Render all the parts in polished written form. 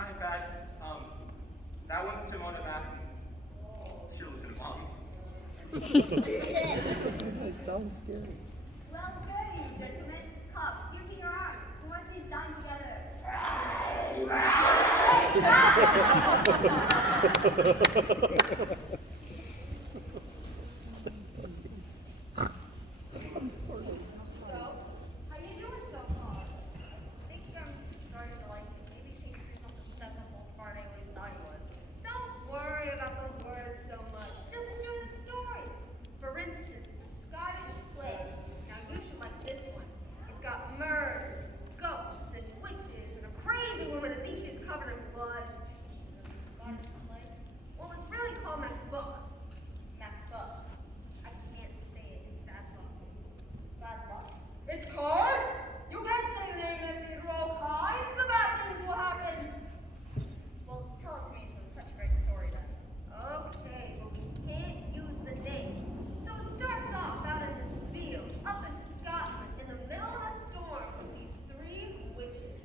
My bad. That one's Timon and Athens. Should listen to Mommy. That sounds scary. Well, good, you gentlemen. Come, give me your arms. Who wants these done together? So, how you doing so far? I think I'm starting to like it. Maybe Shakespeare's not the step up on part I always thought he was. Don't worry about the words so much. Just enjoy the story. For instance, the Scottish play. Now you should like this one. It's got murder, ghosts, and witches, and a crazy woman that thinks she's covered in blood. The Scottish play? Well, it's really called Macbeth. Macbeth. I can't say it. It's bad luck. Bad luck? It's cars! You can't say the name in the theater all kinds of bad things will happen. Well, tell it to me if it was such a great story then. Okay, but we can't use the name. So it starts off out in this field, up in Scotland, in the middle of a storm with these three witches.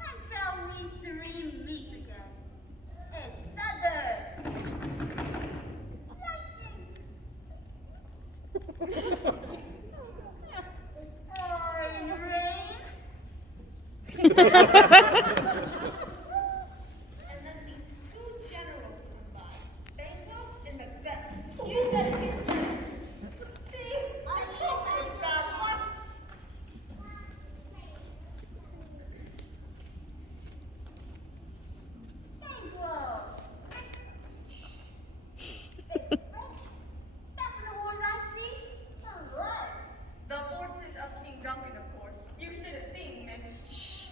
And shall we three meet again? In thunder, lightning, or in rain? And then these two generals come by, Banquo and Macbeth. You said it, you said it. See? I told you it's bad luck. Banquo. Back from the wars I've seen? All right. The forces of King Duncan, of course. You should have seen Mitch.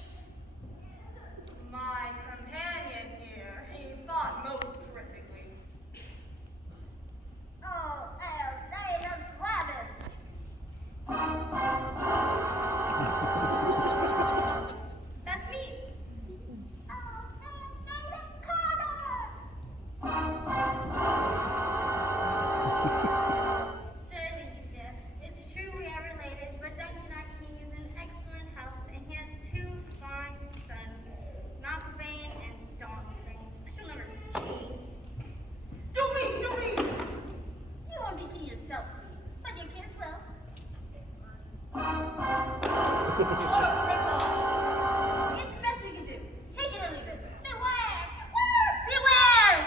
My companion here, he fought most terrifically. Oh, Thane of Swabin. That's me. Oh, Thane of Connor. Surely, Jess. It's true we are related, but Duncan, our king, is in excellent health, and he has two fine sons, Malcolm and Donald. I shall never king. Do me! You won't be king yourself, but you can well. What a rip-off! It's the best we can do. Take it or leave it. Beware! Beware!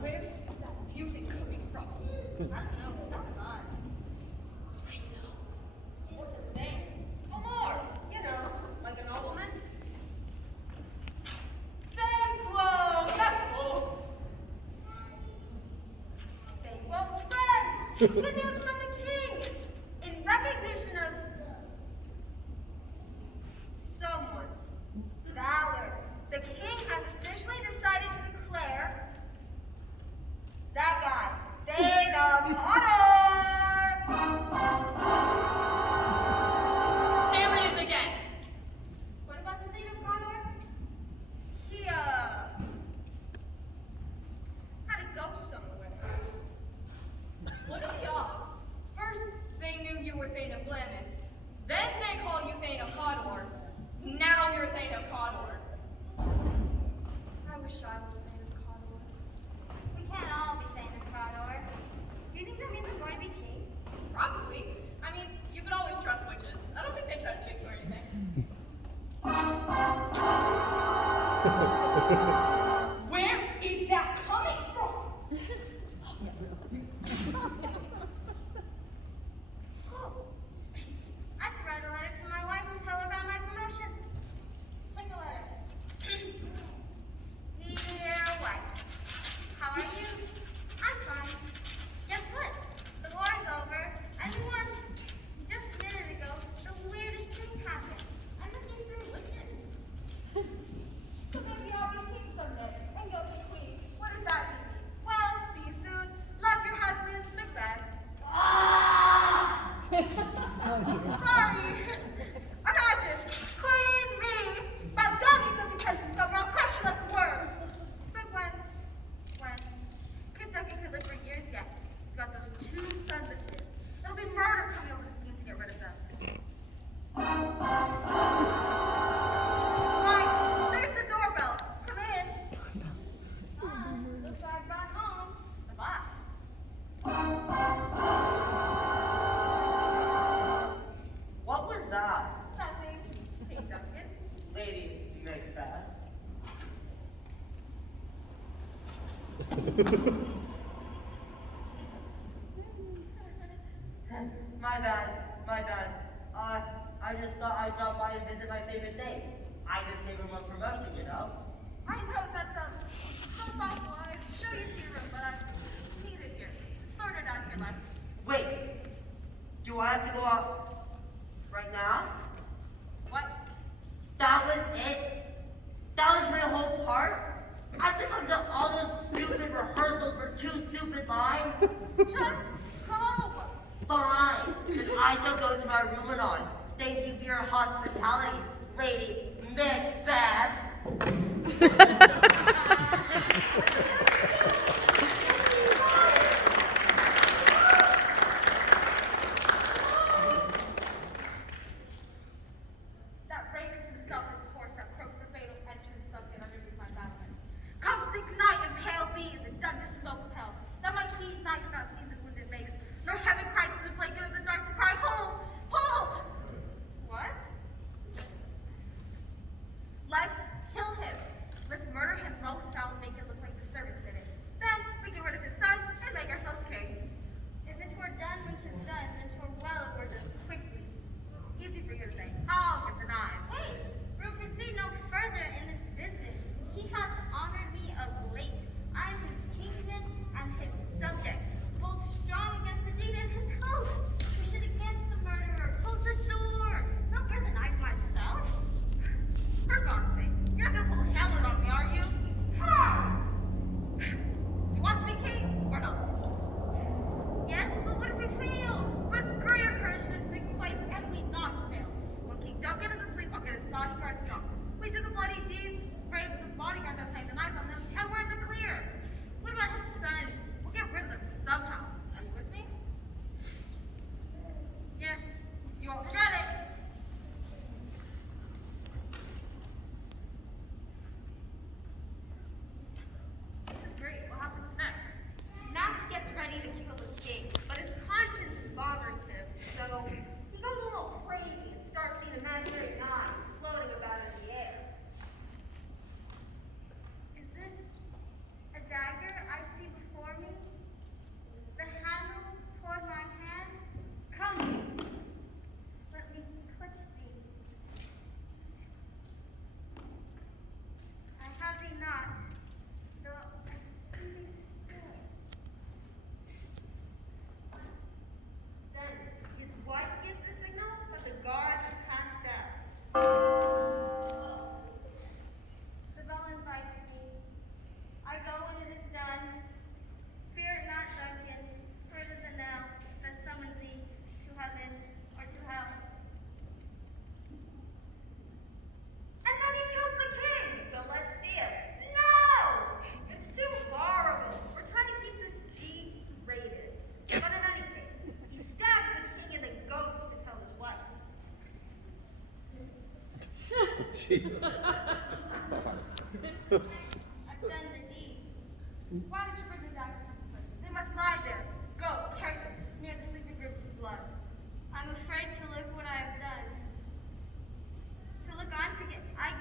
Where is that music coming from? I don't know. That's mine. I know. What's his name? A lord. You know, like a nobleman. Banquo! Banquo! Banquo's friend! Good news from the king! In recognition of someone's valor, the king has officially decided to declare that guy, Thane of Connor! There he is again! What about the Thane of Connor? He, had a ghost somewhere. What are the odds? First, they knew you were Thane of Glamis. Then they call you Thane of Cawdor. Now you're Thane of Cawdor. I wish I was Thane of Cawdor. We can't all be Thane of Connor. Do you think that means I'm going to be king? Probably. I mean, you can always trust witches. I don't think they try to kick you or anything. Where is that coming from? Oh, I should write a letter to my wife and tell her about my promotion. Take a letter. Dear wife, how are you? I'm fine. Guess what? The war's over, and we won. Just a minute ago, the weirdest thing happened. I met these three witches. So maybe I'll be king someday. My bad. I just thought I'd drop by and visit my favorite date. I just gave him a promotion, you know? I know that's so thoughtful. I'd show you to your room, but I need it here. It's sorted out to your left. Wait, do I have to go out right now? What? That was it? That was my whole part? I have to come to all those stupid rehearsals for 2 stupid lines? Just go! Fine, then I shall go to my room anon. Thank you for your hospitality, Lady Macbeth. That Raven himself is a horse that croaks the fatal entrance stuck in underneath my battlement. Come thick night and pale thee in the darkness smoke of hell, that my keen knight cannot see the wounded makes, nor heaven cried through the blanket of the dark to cry, hold! Hold! What? Let's kill him. Let's murder him most foul and make it look like the servants did it. Then we get rid of his sons and make ourselves king. If it were done when 'tis done, then 'twere well it were done quickly. Easy for you to say. I'll get the knives. Wait, we'll proceed no further in this business. He hath honored me of late. I am his kinsman and his subject, both strong against the deed and his host. We should against the murderer close the door, not bear the knife myself. For God's sake, you're not gonna pull Hamlet on me, are you? Do you want to be king or not? Yes, but what if we fail? But screw your curses, things place, and we not fail. When King Duncan is asleep, I'll get his bodyguards drunk. We do the bloody deed, brave the bodyguards that claim the knives on them, and we're in the clear. What about his sons? We'll get rid of them somehow. Are you with me? Yes. You won't regret it. This is great. What happens next? Max gets ready to kill the king, but his conscience is bothering him, so he goes a little crazy and starts seeing imaginary knives floating about in the air. Is this a dagger I see before me? The handle toward my hand? Come, let me touch thee. I have thee not, though I see thee still. Then his wife gives the signal, but the guards are passed out. The bell invites me. I go when it is done. Fear it not, Duncan, for it is a knell that summons thee to heaven or to hell. And then he kills the king, so let's see it. No! It's too horrible. We're trying to keep this G-rated. But in any case, he stabs the king and then goes to tell his wife. Jeez. I've done the deed. Why did you bring the daggers from the place? They must lie there. Go, carry them. Smear the sleeping groups with blood. I'm afraid to look what I have done. To look on again, I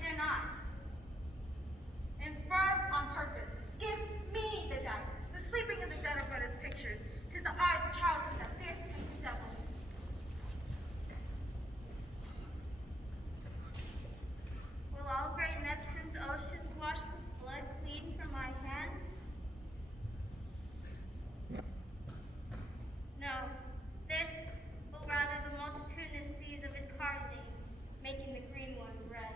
dare not. Infirm on purpose. Give me the daggers. The sleeping and the dead are but as pictures. 'Tis the eyes of childhood that fierce against the devil. Will all great Neptune's oceans wash this blood clean from my hand? No, this will rather the multitudinous seas of incarnate, making the green one red.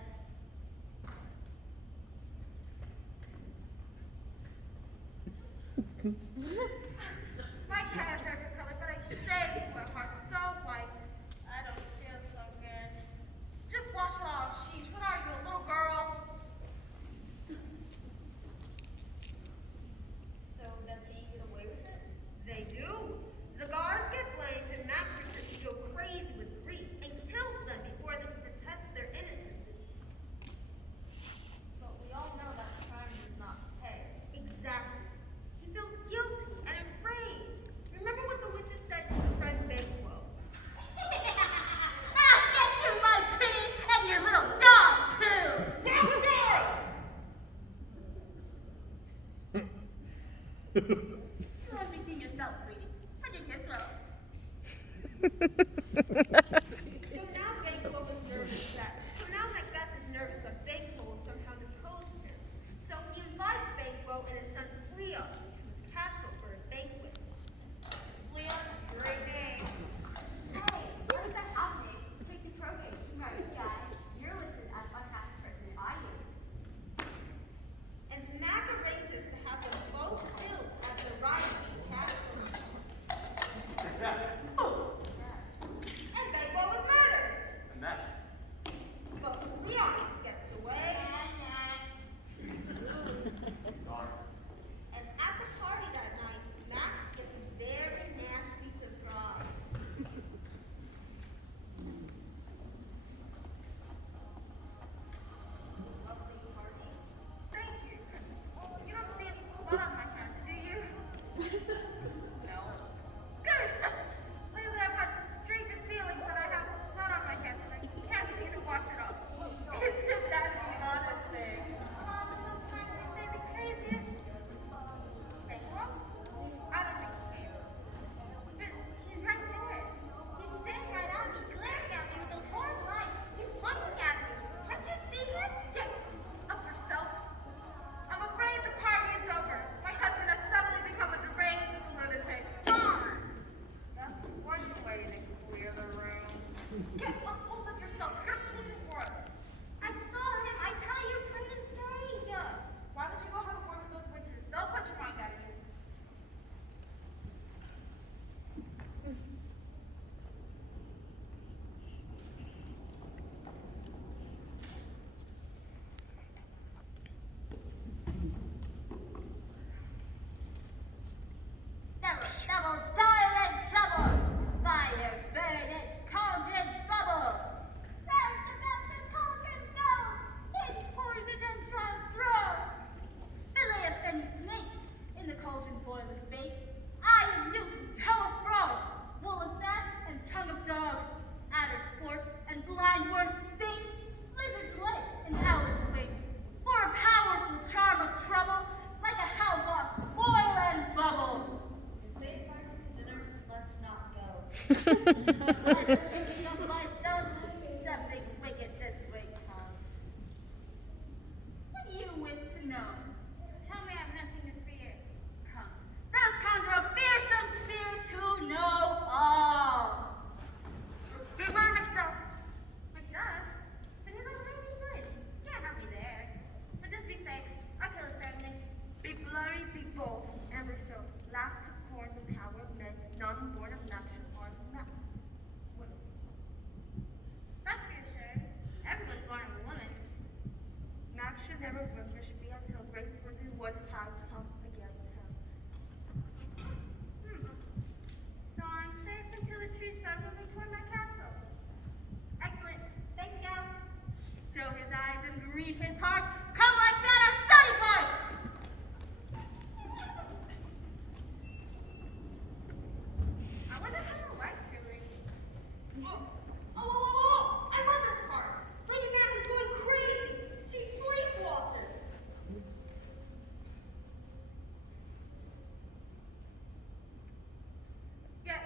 My hair is every color, but I shaved my heart so white. I don't feel so good. Just wash it off. Sheesh, what are you, a little girl? So does he get away with it? They do. The guards get blamed and Max pretends to go crazy with grief and kills them before they can protest their innocence. But we all know that crime does not pay. Exactly. He feels guilty You are thinking yourself, sweetie, but you can't swallow. So now Banquo was nervous that Macbeth is nervous that Banquo will somehow depose him. So he invites Banquo and his son Cleos to his castle for a banquet. Cleos, great name. Hey, what is that happening? Take the program, right, guys. You're listed as unhappy person audience. And Mac arranges to have them both killed as they arrive at the castle. And Banquo was murdered. And that. But Cleos gets away. Darn. And at the party that night, Mac gets a very nasty surprise. Lovely party. Thank you. You don't see any blood on my hands, do you? No. Good. Lately I've had the strangest feelings that I have blood on my hands and I can't seem to wash it off. Isn't that the honest thing? Mom, sometimes I say the craziest. Hey, what? I don't think he can. But he's right there. He's staring right at me, glaring at me with those horrible eyes. He's pointing at me. Can't you see him? Get up yourself. I'm afraid the party is over. My husband has suddenly become a deranged lunatic. Darn! That's one way to clear the room. Get a hold of yourself. You're finished for us. I saw him. I tell you, pretty as day. Why don't you go have a word with those witches? They'll put your mind at ease. Double, double, dial and trouble. Fire, burn it, cauldron, bubble. Round about the cauldron go. It's poison and try throw. Fillet of any snake. In the cauldron boil and bake. Eye of Newton, toe of frog. Wool of bat and tongue of dog. Adder's fork and blind worm's sting. Lizard's leg and owlet's wing. For a powerful charm of trouble. Like a hellbomb, boil and bubble. If they invite us to dinner, let's not go. Something wicked this way comes. What do you wish to know? Tell me I have nothing to fear. Come, let us conjure up fearsome spirits who know all. Remember, Macbeth. Macbeth? But he's already good. Can't have me there. But just be safe. I'll kill his family. Be blurry, be bold, ever so. Laugh to corn the power of men, none born of natural or not. That's reassuring. Everyone's born of a woman. Max should never remember should be until great worthy would have come against him. So I'm safe until the trees start moving toward my castle. Excellent. Thanks, gals. Show his eyes and grieve his heart. Come like shadow, sunny part! I wonder how my wife's doing. Oh, I love this part. Lady Mac is going crazy. She's sleepwalking. Yet,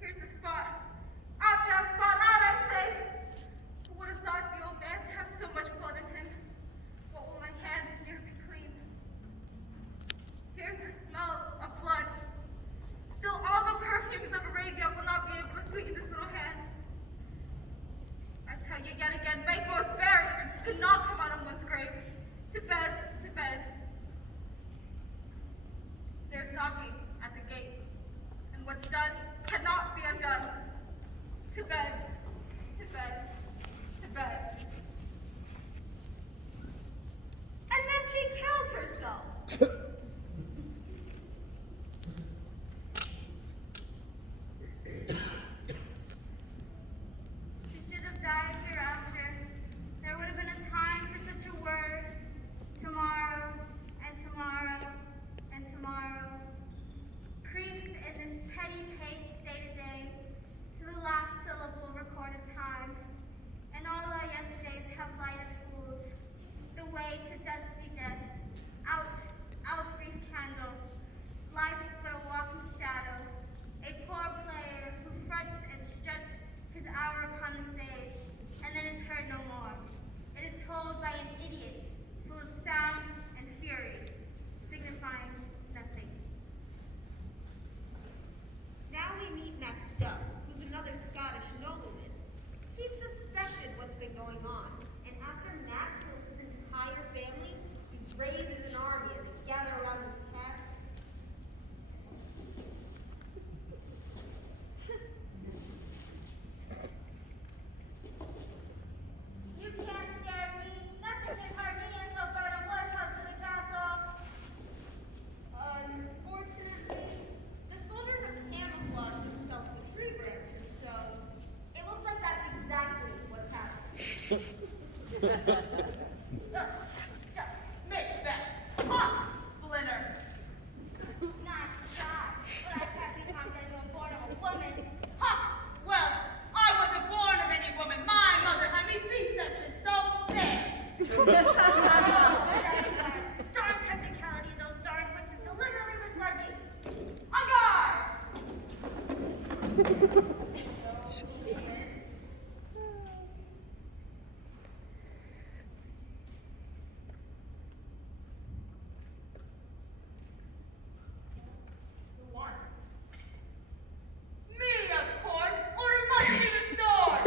here's the spot. Out down spot out, I say. Who would have thought the old man to have so much blood in him? What will my hands near be clean? Here's the smell of blood. Still, all the perfumes of Arabia will not be able to sweeten this little hand. I tell you yet again, Banquo is buried and could not come out of one's grave. To bed, to bed. There's knocking at the gate, and what's done cannot be undone. To bed, to bed, to bed. And then she kills herself. She should have died hereafter. There would have been a time for such a word. Tomorrow, and tomorrow, and tomorrow. Creeps in this petty pace day to day, to the last syllable recorded time. And all our yesterdays have lighted fools. The way to dusty death. Out, out Make that. Ha! Splinter. Nice shot. But I can't be confident you were born of a woman. Ha! Well, I wasn't born of any woman. My mother had me C-section, so there. Darn technicality of those darn witches deliberately misled me. On guard! Who won? Me, of course. Order must be restored.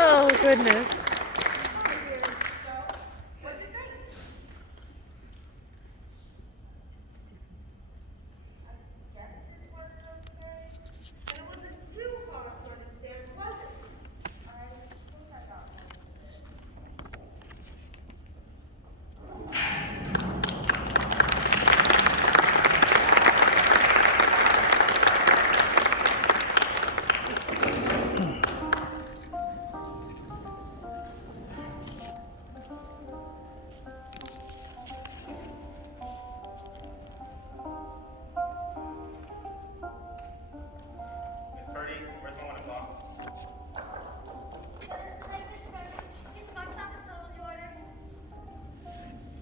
Oh, goodness. So, what'd you think? I guess it was okay. But it wasn't too hard to understand, was it? I think I got most of it. Miss Purdy, where's my 1 o'clock? These box office totals you ordered.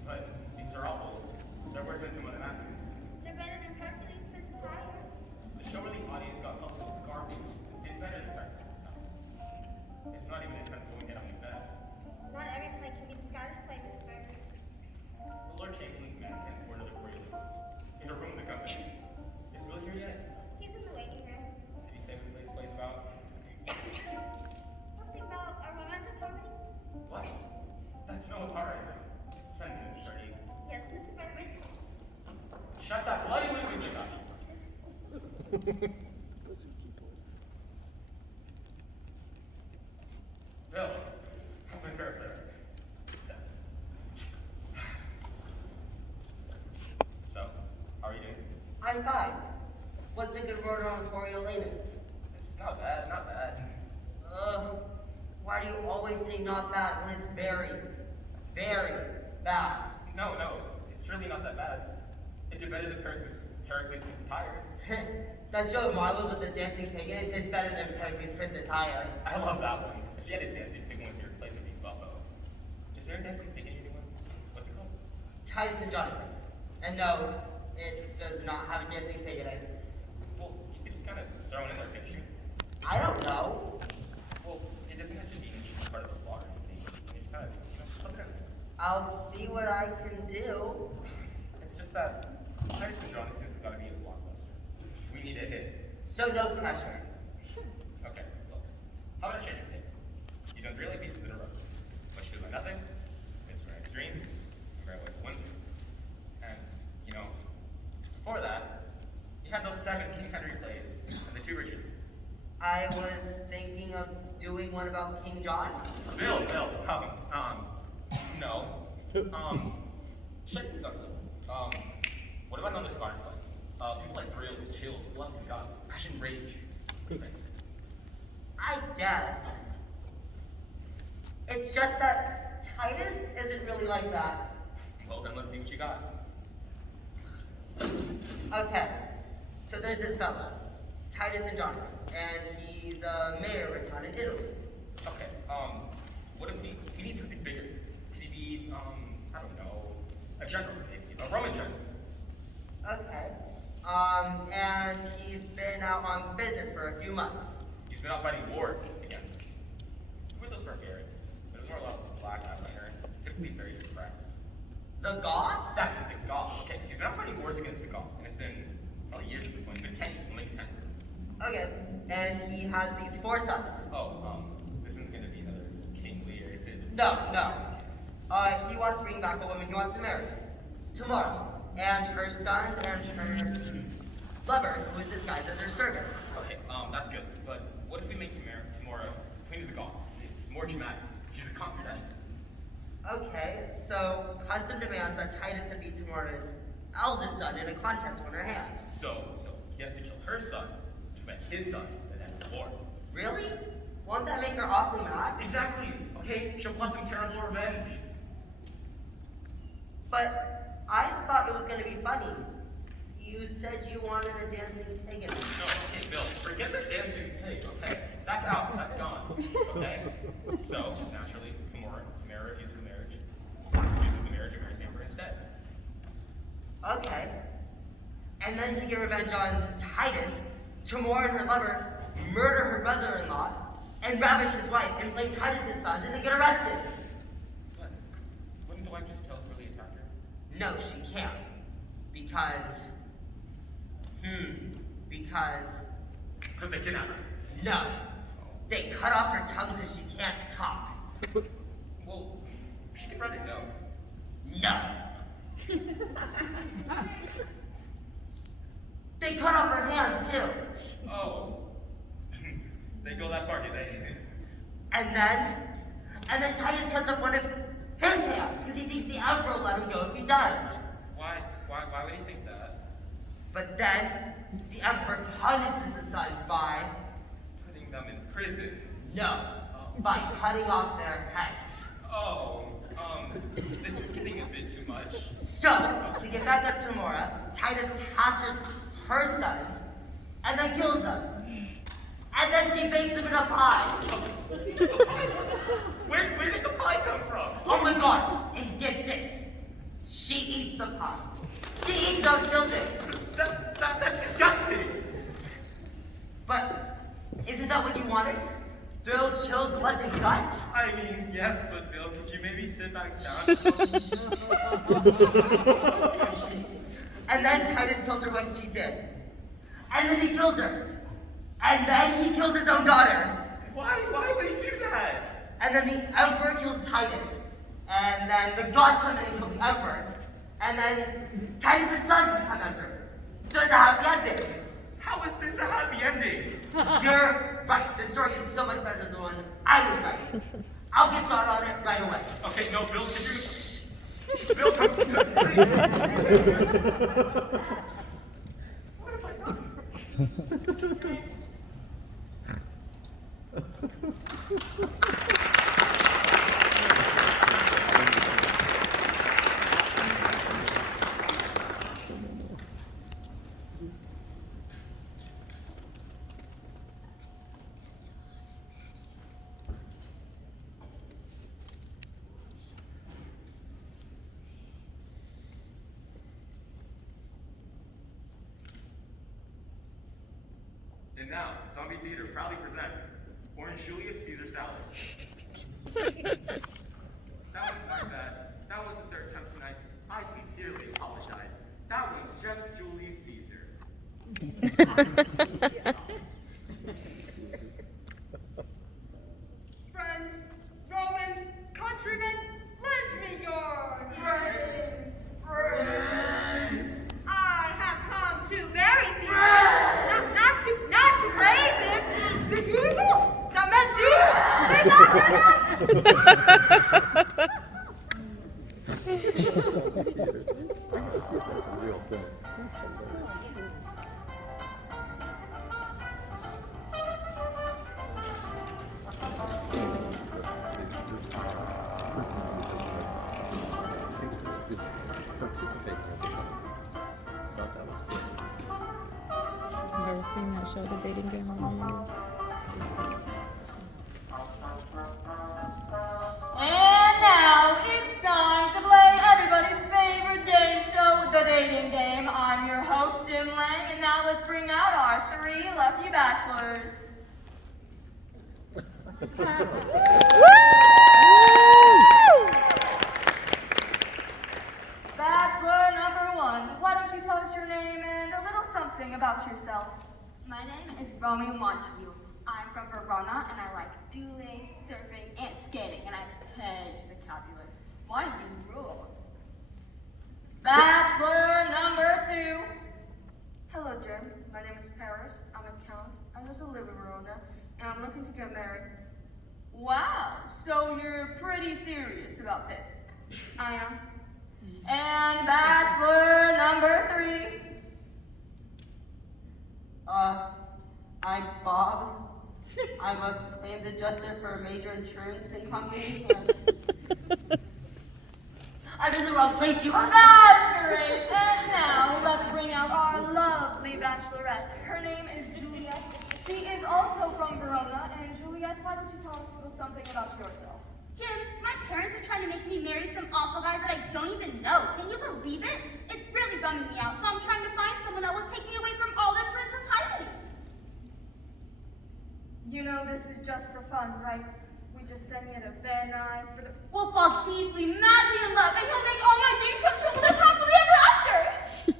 But these are awful. They're worse than Timon and Atlas. They're better than Hercules for the tire. The show where the audience got helped with garbage did better than Hercules. It's not even intense when we get on the bed. Not every play can be the Scottish play, Miss Burns. The Lord Chamberlain's man can't afford another 40 minutes. He's a room in the company. Is Will here yet? He's in the waiting room. Did he say what the play's about? Something about a romantic comedy? What? That's no tar right now. Send it, Miss Purdy. Yes, Mrs. Burbage. Shut that bloody language up! Bill, I'm a fair player. So, how are you doing? I'm fine. What's a good word on Coriolanus? It's not bad, not bad. Why do you always say not bad when it's very, very bad? No, it's really not that bad. It did better than Pericles Prince Tired. That show of Marlowe's with the dancing pig in it did better than Pericles Prince Attire. I love that one. If you had a dancing pig one with your place, it'd be Buffo. Is there a dancing pig in your new one? What's it called? Titus and Jonathan's. And no, it does not have a dancing pig in it. Well, you could just kind of throw it in their picture. I don't know. Well, it doesn't have to be part of the plot or anything. You can just kind of, put it in there. I'll see what I can do. It's just that Titus and Jonathan's has got to be a blockbuster. We need a hit. So no pressure. Okay, look. How about I change your pace? You've done 3 late pieces in a row. Much ado by nothing. It's Very Extremes. Very West One. And, before that, you had those 7 King Henry plays and the 2 Richards. I was thinking of doing one about King John. Bill, no. Check something. What about another Spartan play? People like thrills, chills, lots of guns, passion, rage. I guess. It's just that Titus isn't really like that. Well, then let's see what you got. Okay, so there's this fella, Titus and Jonathan, and he's a mayor of a town in Italy. Okay, what if he needs something bigger? Could he be, I don't know, a general, maybe, a Roman general? Okay, and he's been out on business for a few months. He's been out fighting wars against, who are those barbarians? There's more a lot of black eyeliner, typically very depressed. The Goths? That's the Goths. Okay, he's been out fighting wars against the Goths, and it's been probably years at this point. It's been 10 years, we'll make it 10. Okay, and he has these 4 sons. Oh, this isn't gonna be another King Lear, is it? No. He wants to bring back a woman he wants to marry. Tomorrow. And her son and her lover, who is disguised as her servant. Okay, that's good. But what if we make Tamora Queen of the Goths? It's more dramatic. She's a concubine. Okay, so custom demands that Titus defeat Tamora's eldest son in a contest on her hand. So he has to kill her son to make his son, and then make her awfully mad. Exactly. Okay, she'll plot some terrible revenge. But I thought it was going to be funny. You said you wanted a dancing pig in it. No, okay, Bill, forget the dancing pig, okay? That's out, that's gone, okay? So, naturally, Tamara refuses the marriage and marries Amber instead. Okay. And then to get revenge on Titus, Tamora and her lover murder her brother-in-law and ravish his wife and blame Titus' sons and they get arrested. But wouldn't the wife just tell the attacker? No, she can't. Because Because they kidnapped her. no. They cut off her tongue so she can't talk. Well, she could write a note. No. They cut off her hands too. Oh. They go that far, do they? And then Titus cuts off one of his hands because he thinks the emperor will let him go if he does. Why would he think that? But then the emperor punishes his sons by Putting them in prison. by cutting off their heads. Oh, this is getting a bit too much. So, to get back at Tamora, Titus captures her sons and then kills them. And then she bakes them in a pie. Where did the pie come from? Oh my god, and get this. She eats the pie. She eats our children. That's disgusting. But isn't that what you wanted? Thrills, chills, bloods, and guts? I mean, yes, but Bill, could you maybe sit back down? And then Titus tells her what she did. And then he kills her. And then he kills his own daughter. Why would he do that? And then the emperor kills Titus. And then the gods come in and kill the emperor. And then Titus' sons become emperor. So it's a happy ending. How is this a happy ending? You're right. The story is so much better than the one I was writing. I'll get started on it right away. Okay, no, Bill, Bill, come What have I done? And now, Zombie Theater proudly presents Orange Julius Caesar Salad. That one's my bad. That wasn't their attempt tonight. I sincerely apologize. That one's just Julius Caesar. Friends, Romans, countrymen, lend me your friends. I have come to marry Caesar, not to raise him. The evil, the men do, they not That's a real thing. Never seen that show, The Dating Game on YouTube. And now it's time to play everybody's favorite game show, The Dating Game. I'm your host, Jim Lang, and now let's bring out our 3 lucky bachelors. Bachelor number 1, why don't you tell us your name and a little something about yourself? My name is Romeo Montague. I'm from Verona and I like dueling, surfing, and skating, and I pay to the Capulets. Montague's rule. Bachelor number 2. Hello, Jim. My name is Paris. I'm a count. I also live in Verona, and I'm looking to get married. Wow, so you're pretty serious about this. I am. And bachelor number 3. I'm Bob. I'm a claims adjuster for a major insurance company. I'm in the wrong place, you are. That's great. And now let's bring out our lovely bachelorette. Her name is Juliet. She is also from Verona. And Juliet, why don't you tell us a little something about yourself? Jim, my parents are trying to make me marry some awful guy that I don't even know. Can you believe it? It's really bumming me out, so I'm trying to find someone that will take me away from all their friends and hide me. You know this is just for fun, right? We just send you to Van Nuys for the... We'll fall deeply, madly in love, and he'll make all my dreams come true with us happily ever after.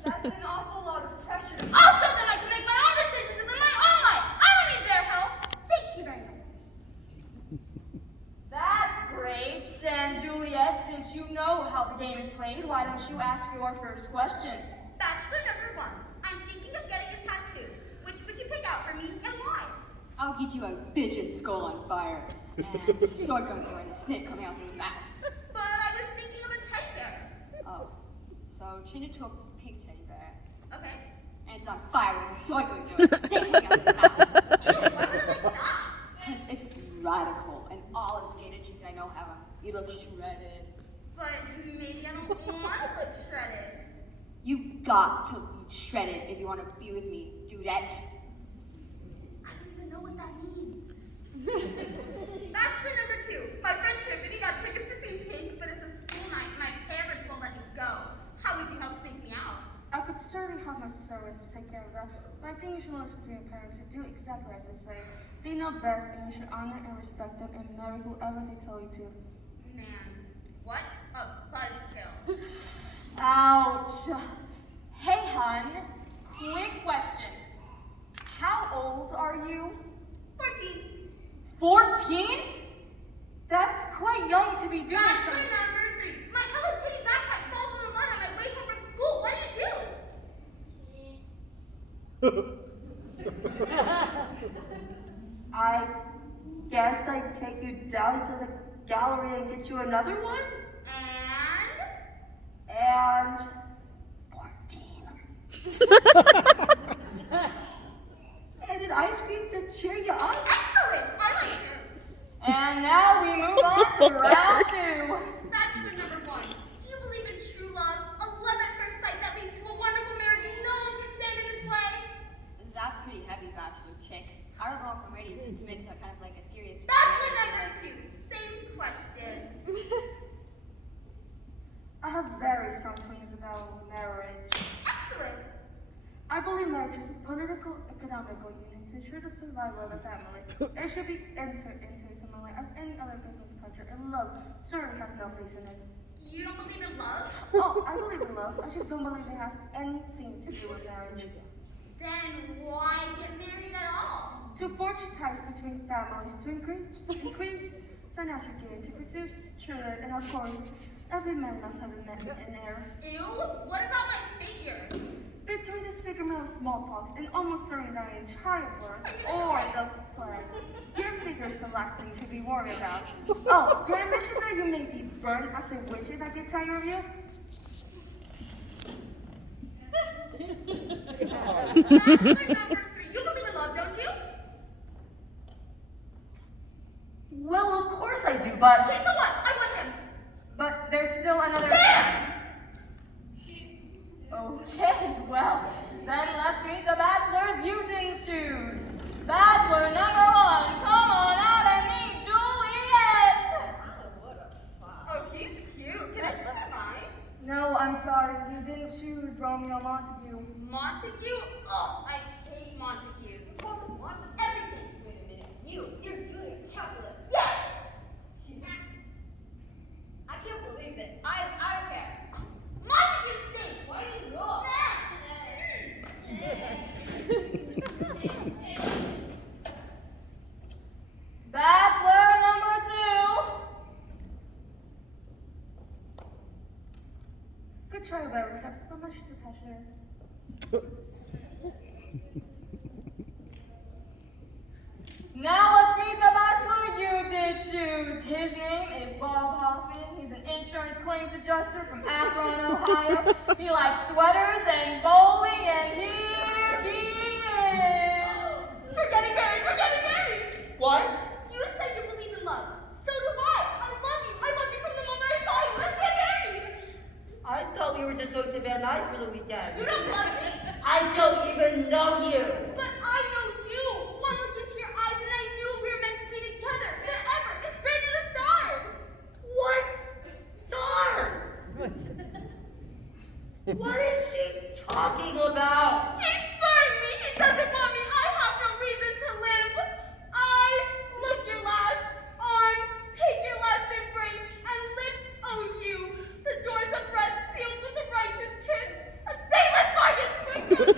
That's an awful lot of pressure. I'll show them I can make my own decisions and live my own life. I don't need their help. Thank you very much. That's great. And Juliet, since you know how the game is played, why don't you ask your first question? Bachelor number 1. I'm thinking of getting a tattoo. Which would you pick out for me and why? I'll get you a bitch's skull on fire, and sword going through and a snake coming out through the mouth. But I was thinking of a teddy bear. Oh, so change it to a pink teddy bear. Okay. And it's on fire with a sword going through it and a snake coming out through the mouth. Ew, why would I like that? It's radical, and all the skated chicks I know have them. You look shredded. But maybe I don't want to look shredded. You've got to be shredded if you want to be with me, Dudette. I don't even know what that means. Bachelor number 2. My friend Tiffany got tickets to see Pink, but it's a school night. My parents won't let me go. How would you help sneak me out? I could certainly have my servants take care of that, but I think you should listen to your parents and do exactly as they say. They know best, and you should honor and respect them and marry whoever they tell you to. Man, what a buzzkill. Ouch. Hey, hun. Quick question. How old are you? 14. 14? That's quite young to be doing Bachelor something. number 3. My Hello Kitty backpack falls in the mud on my way home from school. What do? I guess I'd take you down to the gallery and get you another one? And 14. And an ice cream to cheer you up? Excellent! I like it. And now we move on to round 2. Bachelor number 1. Do you believe in true love? A love at first sight that leads to a wonderful marriage and no one can stand in its way? That's pretty heavy, bachelor chick. I don't know if I'm ready to commit to kind of like a serious... Bachelor number 2. Same question. I have very strong feelings about marriage. Excellent. I believe marriage is a political, economical union to ensure the survival of a family. It should be entered into similarly as any other business venture, and love certainly has no place in it. You don't believe in love? Oh, I believe in love. I just don't believe it has anything to do with marriage. Then why get married at all? To forge ties between families, to increase financial gain, to produce children, and of course, every man must have an heir. Ew, what about my figure? Between this figure of smallpox and almost certain that in childbirth or the plague, your figure's the last thing to be worried about. Oh, did I mention that you may be burned as a witch if I get tired of you? Bachelor number 3. You believe in love, don't you? Well, of course I do, but... Okay, so what? I want him. But there's still another... Bam! Okay, well, then let's meet the bachelors you didn't choose. Bachelor number 1, come on out and meet Juliet! Oh, he's cute. Can I try mine? No, I'm sorry, you didn't choose Romeo Montague. Montague? Oh, I hate Montague. Someone wants everything. Wait a minute. You're Juliet Chocolate. Yes! I can't believe this. I don't care. Montague stink! Why do you look? Bachelor number 2. Good try, Barry, perhaps, but much too passionate. Now let's meet the bachelor you did choose. His name is Bob Hoffman. He's an insurance claims adjuster from Akron, Ohio. He likes sweaters and bowling, and here he is. We're getting married! We're getting married!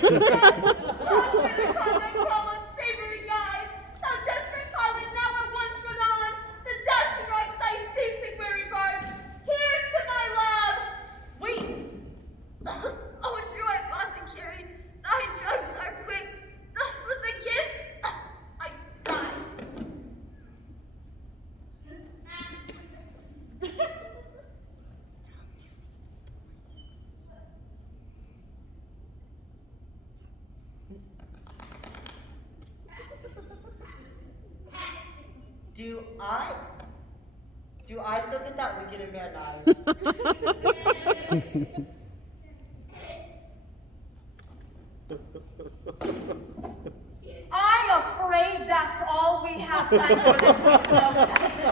Unsavory guide, thou desperate pilot, now at once run on. The dashing rocks thy ceasing weary barge. Here's to my love. Wait. Oh, true, I wasn't carried. Thy drugs are quick. Thus with a kiss, I die. Do I still get that wicked and bad knife? I'm afraid that's all we have time for this week, folks.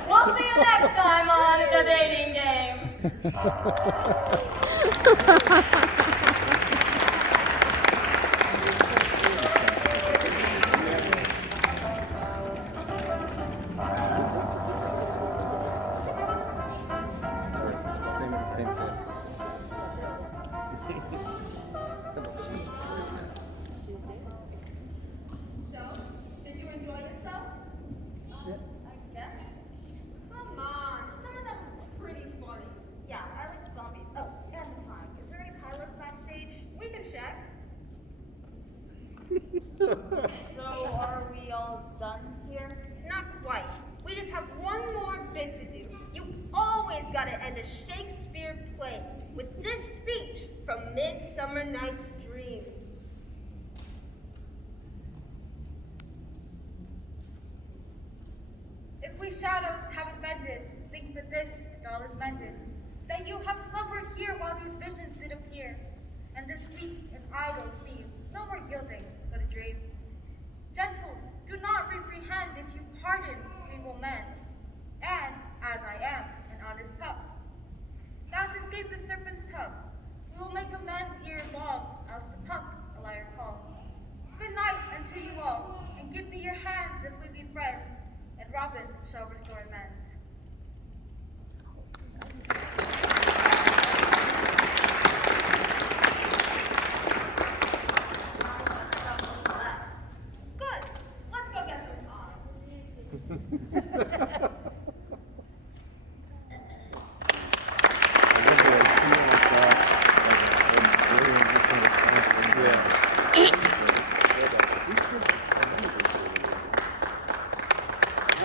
We'll see you next time on The Dating Game. So, did you enjoy yourself? I guess. Come on, some of that was pretty funny. Yeah, I like the zombies. Oh, and the pie. Is there any pilots backstage? We can check. So, are we all done here? Not quite. We just have one more bit to do. You always gotta end a Shakespeare play with this speech from Midsummer Night's Dream. If we shadows have offended, think that this all is mended. That you have slumbered here while these visions did appear. And this weak and idle theme, no more gilding, but a dream. Gentles, do not reprehend. If you pardon, we will mend. And, as I am, an honest pup, not to escape the serpent's tug, we will make a man's ear long, else the punk a liar call. Good night unto you all, and give me your hands if we be friends, and Robin shall restore amends. Good. Let's go get some pie.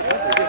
Yeah.